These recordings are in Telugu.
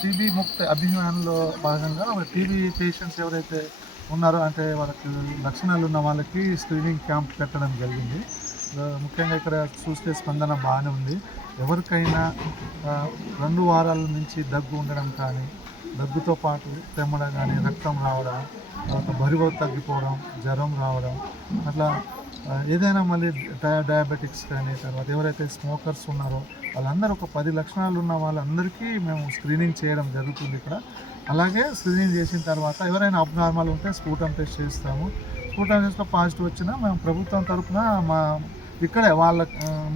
టీబీ ముక్త అభియాన్లో భాగంగా టీబీ పేషెంట్స్ ఎవరైతే ఉన్నారో అంటే వాళ్ళకి లక్షణాలు ఉన్న వాళ్ళకి స్క్రీనింగ్ క్యాంప్ పెట్టడం జరిగింది. ముఖ్యంగా ఇక్కడ చూస్తే స్పందన బాగానే ఉంది. ఎవరికైనా రెండు వారాల నుంచి దగ్గు ఉండడం కానీ దగ్గుతో పాటు తెమ్మడం కానీ రక్తం రావడం తర్వాత బరువు తగ్గిపోవడం జ్వరం రావడం అట్లా ఏదైనా మళ్ళీ డయా డయాబెటిక్స్ కానీ తర్వాత ఎవరైతే స్మోకర్స్ ఉన్నారో వాళ్ళందరూ ఒక పది లక్షణాలు ఉన్న వాళ్ళందరికీ మేము స్క్రీనింగ్ చేయడం జరుగుతుంది ఇక్కడ. అలాగే స్క్రీనింగ్ చేసిన తర్వాత ఎవరైనా అబ్నార్మల్ ఉంటే స్కూటం టెస్ట్ చేస్తాము. స్కూటం టెస్ట్లో పాజిటివ్ వచ్చినా మేము ప్రభుత్వం తరఫున మా ఇక్కడే వాళ్ళ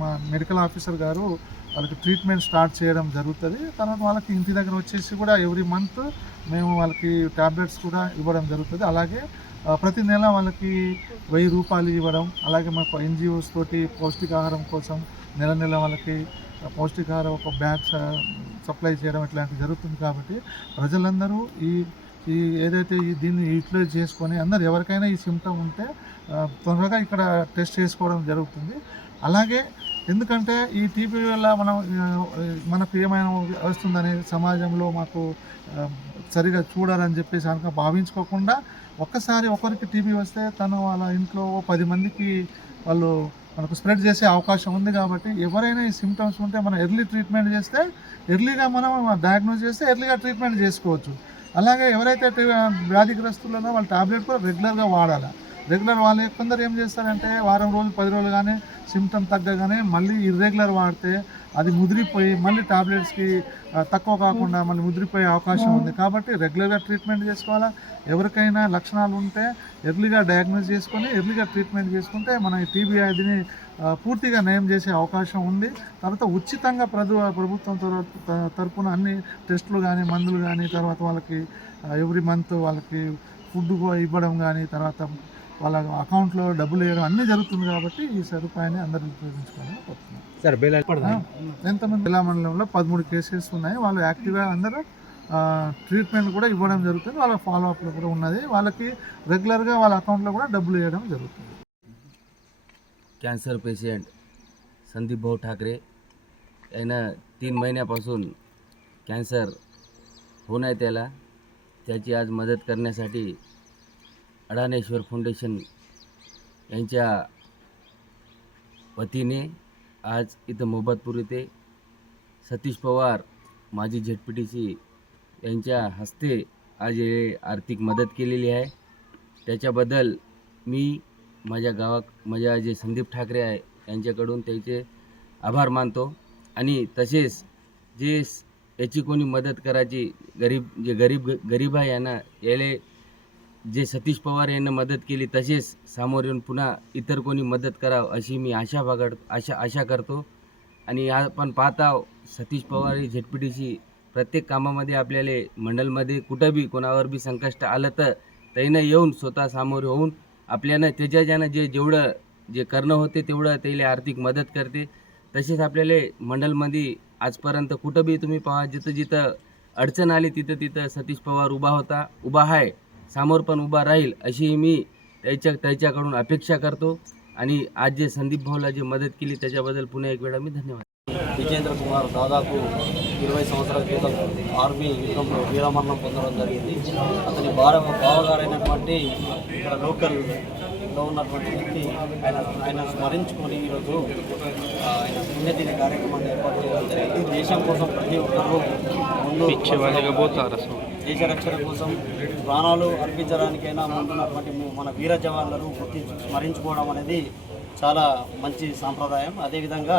మా మెడికల్ ఆఫీసర్ గారు వాళ్ళకి ట్రీట్మెంట్ స్టార్ట్ చేయడం జరుగుతుంది. తర్వాత వాళ్ళకి ఇంటి దగ్గర వచ్చేసి కూడా ఎవ్రీ మంత్ మేము వాళ్ళకి ట్యాబ్లెట్స్ కూడా ఇవ్వడం జరుగుతుంది. అలాగే ప్రతి నెల వాళ్ళకి వెయ్యి రూపాయలు ఇవ్వడం అలాగే మాకు ఎన్జిఓస్ తోటి పౌష్టికాహారం కోసం నెల నెల వాళ్ళకి పౌష్టికాహారం ఒక బ్యాగ్ సప్లై చేయడం ఇట్లాంటివి జరుగుతుంది కాబట్టి ప్రజలందరూ ఈ ఈ ఏదైతే ఈ దీన్ని యూటిలైజ్ చేసుకొని అందరు ఎవరికైనా ఈ సిమ్టమ్ ఉంటే తొందరగా ఇక్కడ టెస్ట్ చేసుకోవడం జరుగుతుంది. అలాగే ఎందుకంటే ఈ టీపీ వల్ల మనం మనకు ఏమైనా వస్తుందని సమాజంలో మాకు సరిగా చూడాలని చెప్పేసి అనుక భావించుకోకుండా ఒక్కసారి ఒకరికి టీబీ వస్తే తను వాళ్ళ ఇంట్లో పది మందికి వాళ్ళు మనకు స్ప్రెడ్ చేసే అవకాశం ఉంది కాబట్టి ఎవరైనా ఈ సిమ్టమ్స్ ఉంటే మనం ఎర్లీ ట్రీట్మెంట్ చేస్తే ఎర్లీగా మనం డయాగ్నోస్ చేస్తే ఎర్లీగా ట్రీట్మెంట్ చేసుకోవచ్చు. అలాగే ఎవరైతే టి- వ్యాధిగ్రస్తులున్నో వాళ్ళ టాబ్లెట్ కూడా రెగ్యులర్గా వాడాలి. రెగ్యులర్ వాళ్ళు కొందరు ఏం చేస్తారంటే వారం రోజులు పది రోజులు కానీ సిమ్టమ్ తగ్గగానే మళ్ళీ ఇర్రెగ్యులర్ వాడితే అది ముదిరిపోయి మళ్ళీ టాబ్లెట్స్కి తక్కువ కాకుండా మళ్ళీ ముదిరిపోయే అవకాశం ఉంది. కాబట్టి రెగ్యులర్గా ట్రీట్మెంట్ చేసుకోవాలా? ఎవరికైనా లక్షణాలు ఉంటే ఎర్లీగా డయాగ్నోస్ చేసుకొని ఎర్లీగా ట్రీట్మెంట్ చేసుకుంటే మన ఈ టీబీ వ్యాధిని పూర్తిగా నయం చేసే అవకాశం ఉంది. తర్వాత ఉచితంగా ప్రభు ప్రభుత్వం తర- తరపున అన్ని టెస్టులు కానీ మందులు కానీ తర్వాత వాళ్ళకి ఎవ్రీ మంత్ వాళ్ళకి ఫుడ్ ఇవ్వడం కానీ తర్వాత వాళ్ళ అకౌంట్లో డబ్బులు వేయడం అన్నీ జరుగుతుంది కాబట్టి ఈ సదుపాయాన్ని అందరూ ఉపయోగించుకోవాలని కోరుతున్నాను సార్ బేలా ఎంతమంది జిల్లా మండలంలో పదమూడు కేసెస్ ఉన్నాయి వాళ్ళు యాక్టివ్గా అందరూ ఆ, ట్రీట్మెంట్ కూడా ఇవ్వడం జరుగుతుంది వాళ్ళ ఫాలో అప్లో కూడా ఉన్నది వాళ్ళకి రెగ్యులర్గా వాళ్ళ అకౌంట్లో కూడా డబ్బులు వేయడం జరుగుతుంది कॅन्सर पेशंट संदीप भाऊ ठाकरे यानं तीन महिन्यापासून कॅन्सर होऊन आहे त्याला त्याची आज मदत करण्यासाठी अडाणेश्वर फाउंडेशन यांच्या वतीने आज इथं मोबतपूर येथे सतीश पवार माजी झेडपीटीसी यांच्या हस्ते आज हे आर्थिक मदत केलेली आहे. त्याच्याबद्दल मी माझ्या गावात माझ्या जे संदीप ठाकरे आहे यांच्याकडून त्यांचे आभार मानतो. आणि तसेच जे याची कोणी मदत करायची गरीब जे गरीब गरीब आहे यांना याले जे सतीश पवार यांना मदत केली तसेच सामोर येऊन पुन्हा इतर कोणी मदत करावं अशी मी आशा बागड आशा आशा करतो. आणि आपण पाहता सतीश पवार ही झेडपीटीची प्रत्येक कामामध्ये आपल्याला मंडलमध्ये कुठं बी कोणावर बी संकष्ट आलं तर त्यानं येऊन स्वतः सामोरे होऊन आपल्यानं त्याच्या ज्यानं जे जेवढं जे करणं होते तेवढं त्याला आर्थिक मदत करते. तसेच आपल्याला मंडलमध्ये आजपर्यंत कुठं बी तुम्ही पहा जिथं जिथं अडचण आली तिथं तिथं सतीश पवार उभा होता उभा आहे. समोर पण उभा राहील अशी मी त्याच्या त्याच्याकडून अपेक्षा करतो आणि आज जे संदीप भाऊला जे मदत केली त्याच्याबद्दल पुन्हा एक वेळा मी धन्यवाद విజేంద్ర కుమార్ దాదాపు ఇరవై సంవత్సరాల క్రితం ఆర్మీ యుద్ధంలో వీరమరణం పొందడం జరిగింది అతని బావ బావగారైనటువంటి ఇక్కడ లోకల్లో ఉన్నటువంటి వ్యక్తి ఆయన ఆయన స్మరించుకొని ఈరోజు ఆయన పుణ్యతిథి కార్యక్రమాన్ని ఏర్పాటు చేయడం జరిగింది. దేశం కోసం ప్రతి ఒక్కరూ ముందు దేశ రక్షణ కోసం ప్రాణాలు అర్పించడానికైనా ముందున్నటువంటి మన వీర జవాన్లను గుర్తించి స్మరించుకోవడం అనేది చాలా మంచి సాంప్రదాయం. అదేవిధంగా